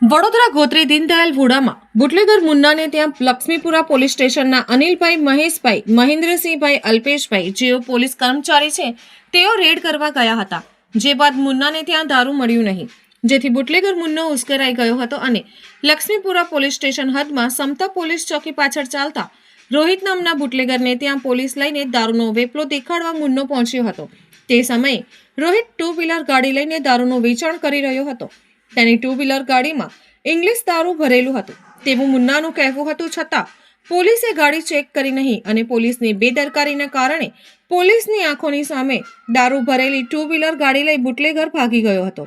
વડોદરા ગોત્રી દીનદયાલ વુડામાં બુટલેગર મુન્નાને ત્યાં લક્ષ્મીપુરા પોલીસ સ્ટેશનના અનિલભાઈ મહેશભાઈ, મહેન્દ્રસિંહભાઈ, અલ્પેશભાઈ જેઓ પોલીસ કર્મચારી છે, તેઓ રેડ કરવા ગયા હતા. જે બાદ મુન્નાને ત્યાં દારૂ મળ્યું નહીં. જેથી બુટલેગર મુન્નો ઉશ્કેરાઈ ગયો હતો અને લક્ષ્મીપુરા પોલીસ સ્ટેશન હદમાં સમતા પોલીસ ચોકી પાછળ ચાલતા રોહિત નામના બુટલેગરને ત્યાં પોલીસ લઈને દારૂનો વેપલો દેખાડવા મુન્નો પહોંચ્યો હતો. તે સમયે રોહિત ટુ વ્હીલર ગાડી લઈને દારૂનું વેચાણ કરી રહ્યો હતો. તેની ટુ વ્હીલર ગાડીમાં ઇંગ્લિશ દારૂ ભરેલું હતું. તેવું મુન્નાનું કહેવું હતું છતાં, પોલીસે ગાડી ચેક કરી નહીં અને પોલીસની બેદરકારીને કારણે પોલીસની આંખોની સામે દારૂ ભરેલી ટુ વ્હીલર ગાડી લઈ બુટલેગર ભાગી ગયો હતો.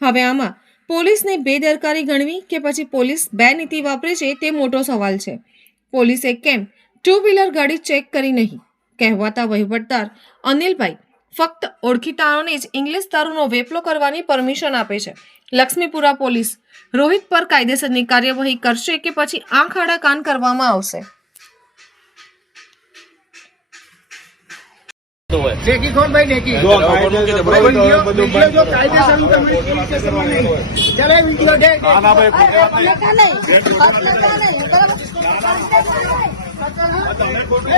હવે આમાં પોલીસને બેદરકારી ગણવી કે પછી પોલીસ બે નીતિ વાપરે છે તે મોટો સવાલ છે. પોલીસે કેમ ટુ વ્હીલર ગાડી ચેક કરી નહીં? કહેવાતા વહીવટદાર અનિલભાઈ ફક્ત ઓળખીતાઓને જ ઇંગ્લિશ દારૂનો વેપલો કરવાની પરમિશન આપે છે. લક્ષ્મીપુરા પોલીસ. રોહિત પર કાયદેસરની કાર્યવાહી કરશે કે પછી આંખ આડા કાન કરવામાં આવશે? નેકી ભાઈ જો કાયદેસર વીડિયો દે ના ના ભાઈ તમે ખોટું.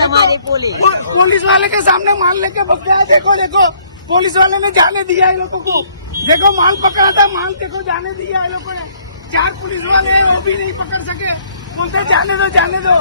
तुम्हारी पुलिस पुलिस वाले के सामने माल लेके भगते हैं देखो देखो पुलिस वाले ने जाने दिया है लोगों को देखो माल पकड़ा था माल देखो जाने दिया है लोगों ने चार पुलिस वाले हैं वो भी नहीं पकड़ सके बोलते जाने दो जाने दो